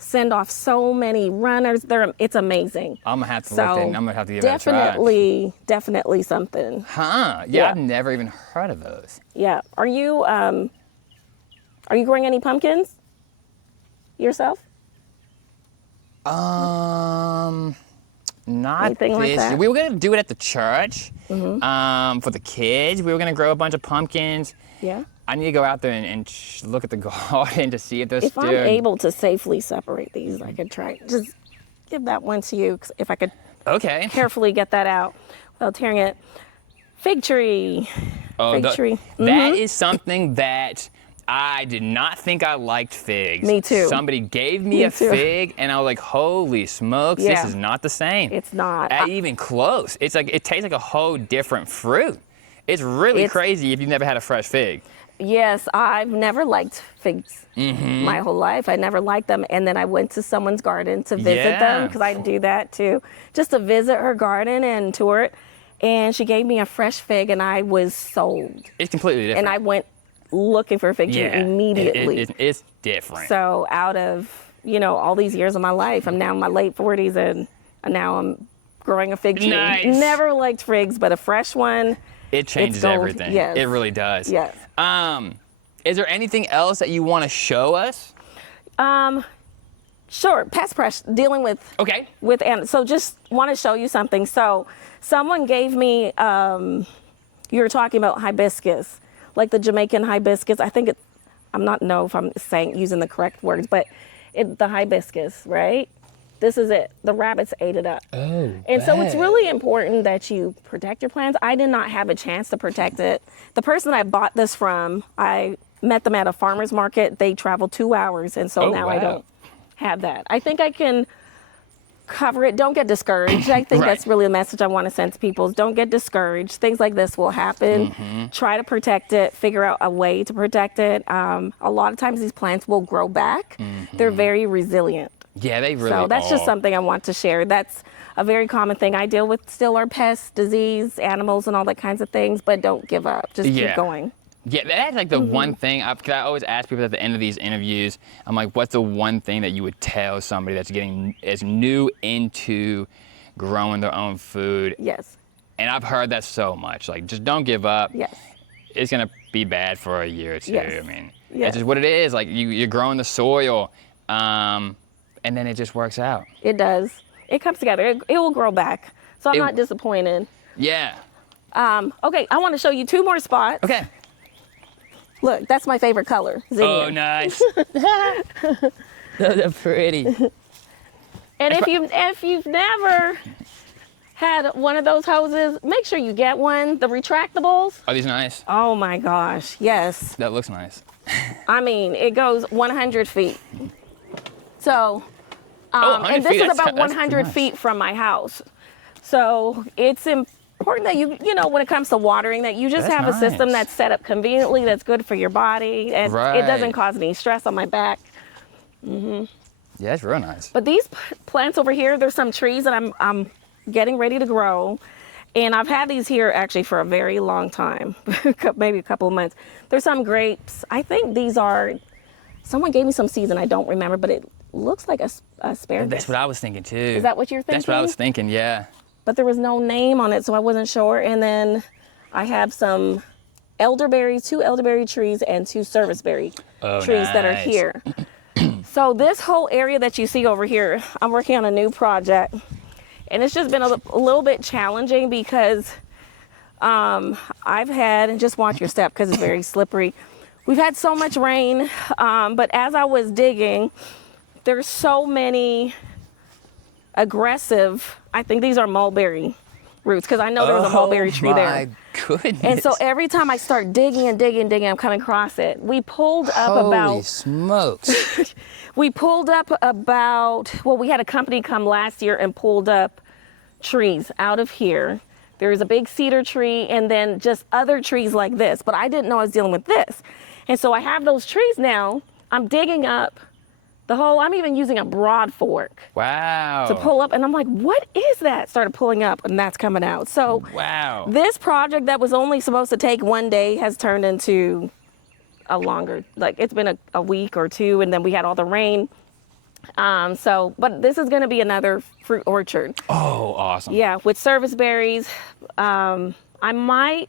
send off so many runners. It's amazing. I'm gonna have to look in. I'm gonna have to give that a try. Definitely something. Huh? Yeah, I've never even heard of those. Yeah. Are you growing any pumpkins yourself? Not Anything like this that? year. We were gonna do it at the church for the kids. We were gonna grow a bunch of pumpkins. Yeah. I need to go out there and look at the garden to see if there's If still. I'm able to safely separate these, I could try. Just give that one to you, 'cause if I could Okay. carefully get that out without tearing it. Fig tree. Oh, Fig tree. That is something that I did not think I liked figs. Me too. Somebody gave me a too. fig, and I was like, "Holy smokes, Yeah. this is not the same." It's not. Even close. It's like it tastes like a whole different fruit. It's really crazy if you've never had a fresh fig. Yes, I've never liked figs my whole life. I never liked them. And then I went to someone's garden to visit them, because I do that too, just to visit her garden and tour it. And she gave me a fresh fig, and I was sold. It's completely different. And I went looking for a fig tree immediately. It's different. So out of, all these years of my life, I'm now in my late 40s, and now I'm growing a fig tree. Nice. Never liked figs, but a fresh one. It changes gold. everything. Yes. It really does. Yes. Is there anything else that you want to show us? Sure. Pest press, dealing with Okay. So just want to show you something. So someone gave me, you were talking about hibiscus, like the Jamaican hibiscus. I think I'm not know if I'm using the correct words, but the hibiscus, right? This is it. The rabbits ate it up. Oh, and so it's really important that you protect your plants. I did not have a chance to protect it. The person I bought this from, I met them at a farmer's market. They traveled 2 hours, and so now I don't have that. I think I can cover it. Don't get discouraged. I think that's really the message I want to send to people is don't get discouraged. Things like this will happen. Try to protect it. Figure out a way to protect it. A lot of times these plants will grow back. They're very resilient. Yeah, they really are. So that's just something I want to share. That's a very common thing. I deal with still are pests, disease, animals, and all that kinds of things, but don't give up. Just keep going. Yeah, that's like the one thing, because I always ask people at the end of these interviews, I'm like, what's the one thing that you would tell somebody that's getting as new into growing their own food? Yes. And I've heard that so much. Like, just don't give up. Yes. It's going to be bad for a year or two. Yes. I mean, Yes. it's just what it is. Like, you're growing the soil, and then it just works out. It does. It comes together. It will grow back. So I'm not disappointed. Yeah. Okay, I want to show you 2 more spots. Okay. Look, that's my favorite color. Zinnia. Oh, nice. Those are pretty. And if you've never had one of those hoses, make sure you get one. The retractables. Are these nice? Oh my gosh, yes. That looks nice. I mean, it goes 100 feet. So, 100 and this feet, is about that's 100 nice. feet from my house. So it's important that you know, when it comes to watering, that you just That's have a system nice. that's set up conveniently, that's good for your body, and it doesn't Right. cause any stress on my back. Yeah, that's real nice. But these plants over here, there's some trees that I'm getting ready to grow. And I've had these here actually for a very long time, maybe a couple of months. There's some grapes. I think these are, someone gave me some seeds and I don't remember, but it looks like asparagus. That's what I was thinking too. Is that what you're thinking? That's what I was thinking, yeah. But there was no name on it, so I wasn't sure. And then I have some elderberries, 2 elderberry trees and 2 serviceberry trees that are nice. here. So this whole area that you see over here, I'm working on a new project. And it's just been a little bit challenging because I've had, and just watch your step because it's very slippery. We've had so much rain, but as I was digging, there's so many aggressive, I think these are mulberry roots, because I know there was a mulberry tree there. Oh my goodness. And so every time I start digging and digging and digging, I'm coming across it. We pulled up Holy smokes. we had a company come last year and pulled up trees out of here. There's a big cedar tree and then just other trees like this, but I didn't know I was dealing with this. And so I have those trees now. I'm digging up I'm even using a broad fork Wow. to pull up, and I'm like, what is that? Started pulling up, and that's coming out. So Wow. this project that was only supposed to take 1 day has turned into a longer, like it's been a week or 2, and then we had all the rain. But this is going to be another fruit orchard. Oh, awesome. Yeah, with service berries. I might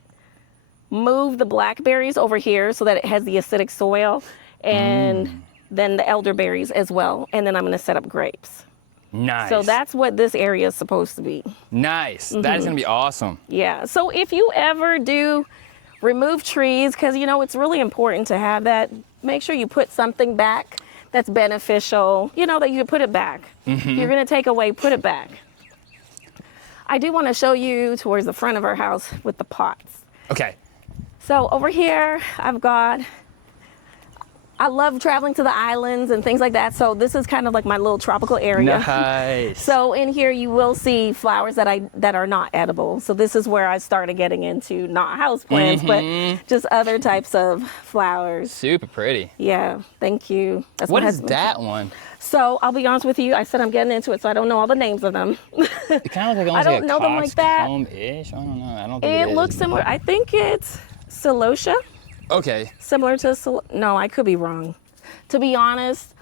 move the blackberries over here so that it has the acidic soil, and then the elderberries as well. And then I'm going to set up grapes. Nice. So that's what this area is supposed to be. Nice. That is going to be awesome. Yeah. So if you ever do remove trees, because it's really important to have that, make sure you put something back that's beneficial, that you can put it back. If you're going to take away, put it back. I do want to show you towards the front of our house with the pots. Okay. So over here, I love traveling to the islands and things like that. So this is kind of like my little tropical area. Nice. So in here you will see flowers that are not edible. So this is where I started getting into not house plants, but just other types of flowers. Super pretty. Yeah, thank you. That's What my is husband. that one? So I'll be honest with you. I said I'm getting into it, so I don't know all the names of them. It kind of looks like I don't almost know them like that. coxcomb-ish. I don't know. I don't think It looks similar. I think it's celosia. Okay. Similar to no, I could be wrong. To be honest,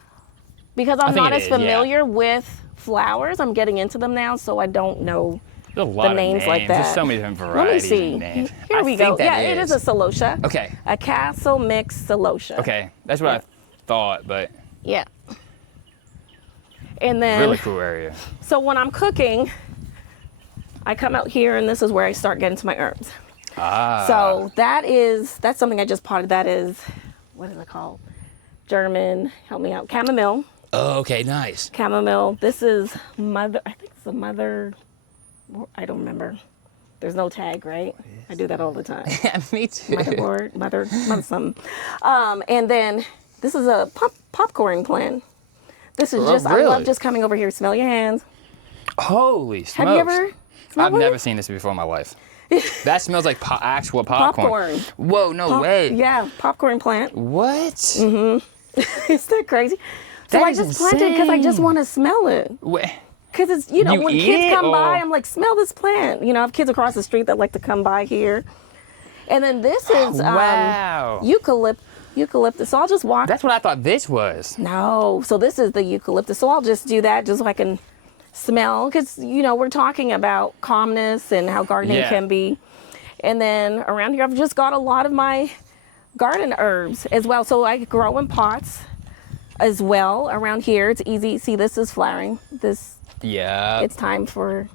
because I'm think not it as is, yeah. familiar with flowers, I'm getting into them now, so I don't know There's a lot the of names like that. There's so many different Let me varieties see. of names. Here we go. think that Yeah, it is a celosia. Okay. A castle mixed celosia. Okay. That's what I thought, but Yeah. And then, really cool area. so when I'm cooking, I come out here, and this is where I start getting to my herbs. Ah. So that's something I just potted. That is, what is it called? German, help me out, chamomile. Oh, okay, nice. Chamomile. This is I think it's a mother, I don't remember. There's no tag, right? I do that all the time. Yeah, me too. Mother something. And then this is a popcorn plant. This is I really? love just coming over here, smell your hands. Holy smokes. Have you ever smelled I've one? nethat seen this before in my life. That smells like actual popcorn. Popcorn. Whoa, no way. Yeah, popcorn plant. What? Isn't that crazy? So That I is just planted because I just insane. want to smell it. Because it's, You when eat kids it, come by, or- I'm like, smell this plant. I have kids across the street that like to come by here. And then this is Wow. eucalyptus. So I'll just walk. That's what I thought this was. No, so this is the eucalyptus. So I'll just do that just so I can smell. Because, we're talking about calmness and how gardening Yeah. can be. And then around here, I've just got a lot of my garden herbs as well. So I grow in pots as well around here. It's easy. See, this is flowering. Yeah. It's time for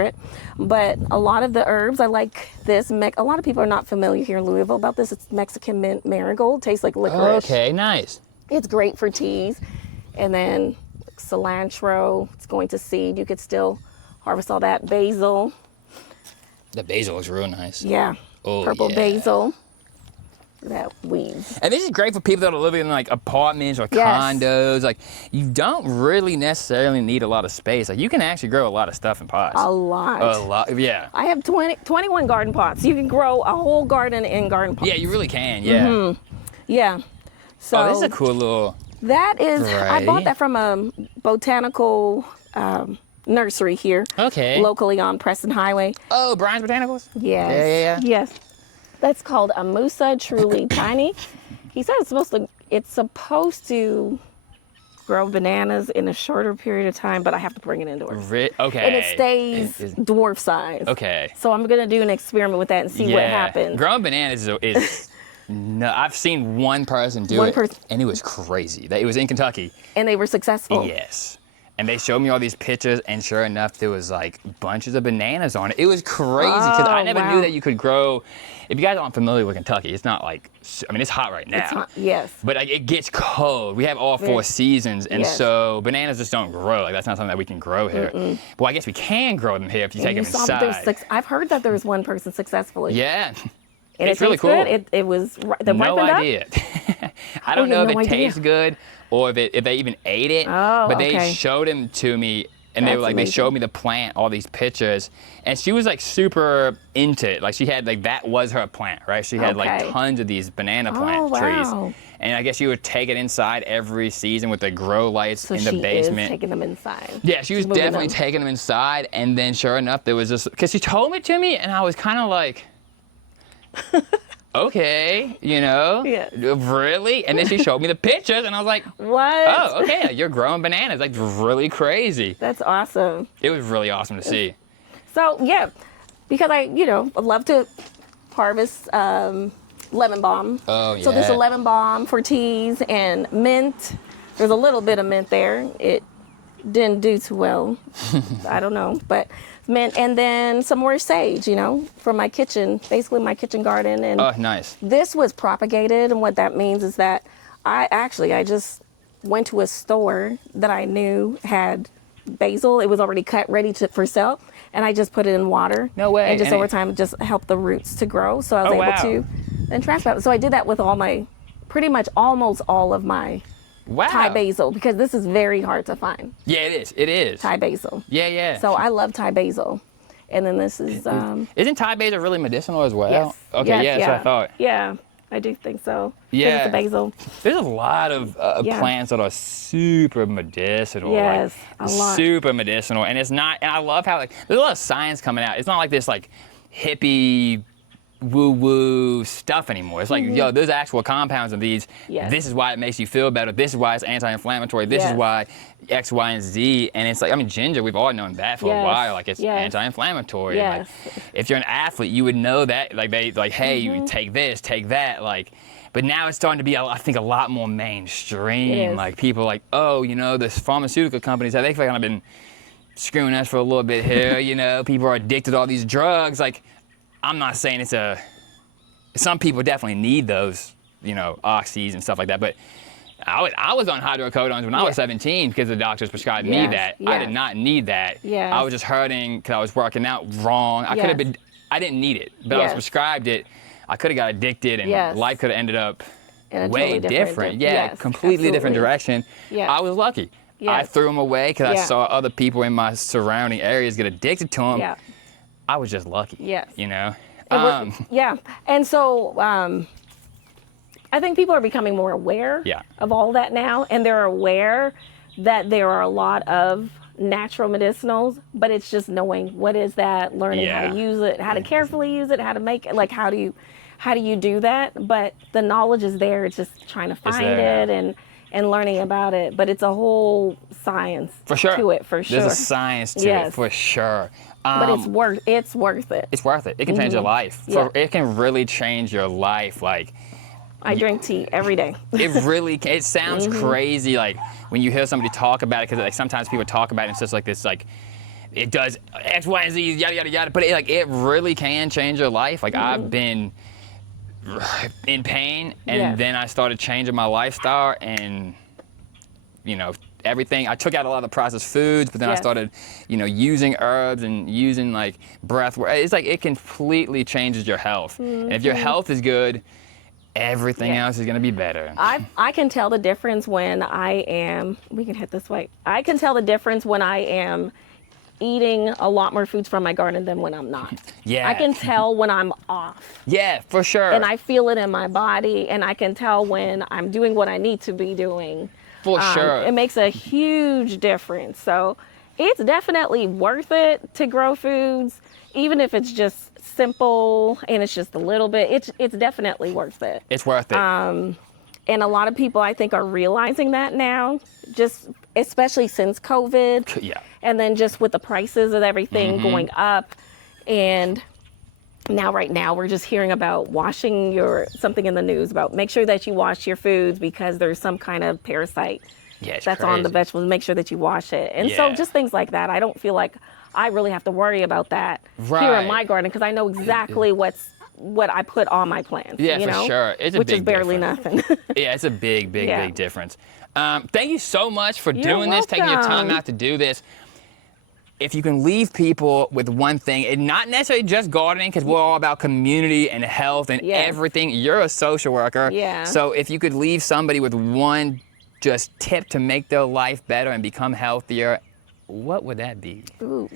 it. But a lot of the herbs, I like this. A lot of people are not familiar here in Louisville about this. It's Mexican mint marigold. Tastes like licorice. Okay, nice. It's great for teas. And then cilantro, it's going to seed. You could still harvest all that. Basil. The basil looks real nice. Yeah. Oh, Purple yeah. basil. That weeds. And this is great for people that are living in like apartments or Yes. condos. Like, you don't really necessarily need a lot of space. Like, you can actually grow a lot of stuff in pots. A lot. A lot, yeah. I have 21 garden pots. You can grow a whole garden in garden pots. Yeah, you really can, yeah. Yeah. So Oh, this is a cool little, that is, I bought Right. that from a botanical nursery here. Okay. Locally on Preston Highway. oh, Brian's Botanicals? Yes. Yeah. Yes. That's called a Musa Truly Tiny. He said it's supposed to grow bananas in a shorter period of time, but I have to bring it indoors. Okay. And it stays dwarf size. Okay. So I'm gonna do an experiment with that and see what happens. Growing bananas is no, I've seen one person do One it, person. and it was crazy. It was in Kentucky. And they were successful. Yes. And they showed me all these pictures, and sure enough, there was like bunches of bananas on it. It was crazy because I Oh, never wow. knew that you could grow. If you guys aren't familiar with Kentucky, it's not like, I mean, it's hot right now. It's hot, yes. But like, it gets cold. We have all four Yes. seasons, and Yes. so bananas just don't grow. Like, that's not something that we can grow here. Well, I guess we can grow them here if you take You them saw that inside. I've heard that there was one person successfully. Yeah. And it's it really tastes cool. good. It was No ripened up. idea. I don't know have if no it idea. tastes good or if they even ate it. Oh, but they okay. showed them to me, and they were That's like, amazing. they showed me the plant, all these pictures, and she was like super into it. Like, she had like, that was her plant, right? She had like Okay. tons of these banana plant Oh, trees. wow. And I guess she would take it inside every season with the grow lights So in she the basement. is taking them inside. Yeah, she was She's moving definitely them. taking them inside, and then sure enough, there was this, because she told me to me, and I was kind of like, okay, you know, Yes. really? And then she showed me the pictures, and I was like, What? oh, okay, you're growing bananas. Like, really crazy. That's awesome. It was really awesome to see. So yeah, because I love to harvest lemon balm. Oh, yeah. So there's a lemon balm for teas and mint. There's a little bit of mint there. It didn't do too well. I don't know, but mint, and then some more sage, for my kitchen, basically my kitchen garden. And Oh, nice. this was propagated, and what that means is that I just went to a store that I knew had basil. It was already cut, ready for sale, and I just put it in water. No way. And just And over time, just helped the roots to grow. So I was Oh, able wow. to then transplant. So I did that with pretty much almost all of my Wow. Thai basil, because this is very hard to find. Yeah, it is. It is. Thai basil. Yeah, yeah. So I love Thai basil. And then this is Isn't Thai basil really medicinal as well? yes. Okay, Yes, yeah, that's what I thought. Yeah, I do think so. 'Cause Yeah. it's the basil. There's a lot of Yeah. plants that are super medicinal. Yes, like, a lot. super medicinal. And it's not, and I love how, like, there's a lot of science coming out. It's not like this, like, hippie, woo-woo stuff anymore. It's like, yo, there's actual compounds of these. Yes. This is why it makes you feel better. This is why it's anti-inflammatory. This is Yes. why X, Y, and Z. And it's like, I mean, ginger, we've all known that for a Yes. while. Like, it's Yes. anti-inflammatory. And, Yes. like, if you're an athlete, you would know that. Like, hey, you take this, take that. Like, but now it's starting to be, I think, a lot more mainstream. It is. Like, people are like, oh, this pharmaceutical companies, they've kind of been screwing us for a little bit here. People are addicted to all these drugs. Like, I'm not saying some people definitely need those, oxys and stuff like that. But I was on hydrocodones when I was 17 because the doctors prescribed me Yes, that. I did yes. not need that. Yes. I was just hurting because I was working out wrong. I could have Yes. been, I didn't need it, but I was Yes. prescribed it. I could have got addicted, and Yes. life could have ended up In a way totally different. Yeah, yes, completely different absolutely. direction. Yes. I was lucky. I Yes. threw them away because I Yeah. saw other people in my surrounding areas get addicted to them. Yeah. I was just lucky. Yes. Um, Yeah. And so I think people are becoming more aware Yeah. of all that now, and they're aware that there are a lot of natural medicinals, but it's just knowing what is that, learning how Yeah. to use it, how to carefully use it, how to make it, like how do you do that? But the knowledge is there. It's just trying to find there. it and learning about it. But it's a whole science For sure. to it, for sure. There's a science to it, Yes. for sure. But it's worth it. It's worth it. It can change your life. Yeah. It can really change your life. Like, I drink tea every day. it really can. It sounds crazy, like, when you hear somebody talk about it, because, like, sometimes people talk about it and it's just like this, like, it does X, Y, and Z, yada, yada, yada. But it really can change your life. Like, I've been in pain, and Yes. then I started changing my lifestyle, and, everything. I took out a lot of the processed foods, but then I Yes. started, using herbs and using, like, breath work. It's like it completely changes your health. And if your health is good, everything Yes. else is going to be better. I can tell the difference when we can hit this way. I can tell the difference when I am eating a lot more foods from my garden than when I'm not. Yeah. I can tell when I'm off. Yeah, for sure. And I feel it in my body, and I can tell when I'm doing what I need to be doing. For sure. It makes a huge difference. So it's definitely worth it to grow foods, even if it's just simple and it's just a little bit. It's definitely worth it. It's worth it. And a lot of people, I think, are realizing that now, just especially since COVID. Yeah. And then just with the prices of everything going up. And right now, we're just hearing about something in the news about make sure that you wash your foods because there's some kind of parasite Yeah, it's that's on the crazy. vegetables. Make sure that you wash it. And so Yeah. just things like that. I don't feel like I really have to worry about that here Right. in my garden because I know exactly what I put on my plants. Yeah, you for know? sure. It's a which is big barely difference. nothing. Yeah, it's a big, big, Yeah. big difference. Thank you so much for You're doing this, taking your time welcome. out to do this. If you can leave people with one thing, and not necessarily just gardening, because we're all about community and health and Yes. everything. You're a social worker. Yeah. So if you could leave somebody with one just tip to make their life better and become healthier, what would that be? Ooh,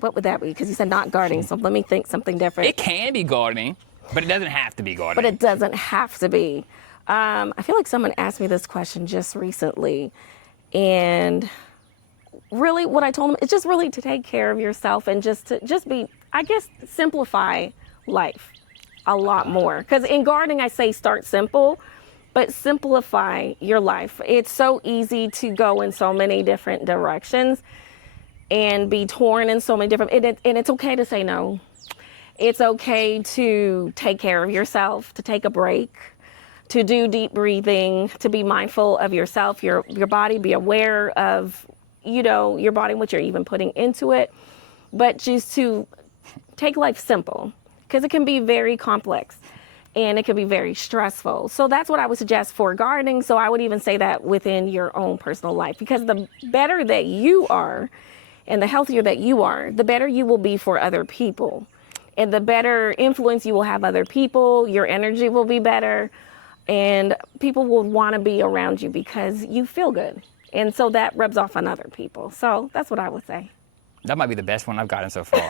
what would that be? Because you said not gardening, so let me think something different. It can be gardening, but it doesn't have to be gardening. But it doesn't have to be. I feel like someone asked me this question just recently, and really what I told them is just really to take care of yourself and just be, I guess, simplify life. a lot more. Because in gardening, I say start simple, but simplify your life. It's so easy to go in so many different directions and be torn in so many different, and it's okay to say no. It's okay to take care of yourself, to take a break, to do deep breathing, to be mindful of yourself, your body, be aware of, your body, what you're even putting into it, but just to take life simple, because it can be very complex and it can be very stressful. So that's what I would suggest for gardening. So I would even say that within your own personal life, because the better that you are and the healthier that you are, the better you will be for other people. And the better influence you will have other people, your energy will be better, and people will want to be around you because you feel good. And so that rubs off on other people. So that's what I would say. That might be the best one I've gotten so far.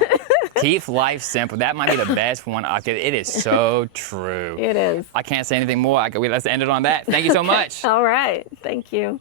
Keep life simple. That might be the best one I've gotten. It is so true. It is. I can't say anything more. Let's end it on that. Thank you so much. All right. Thank you.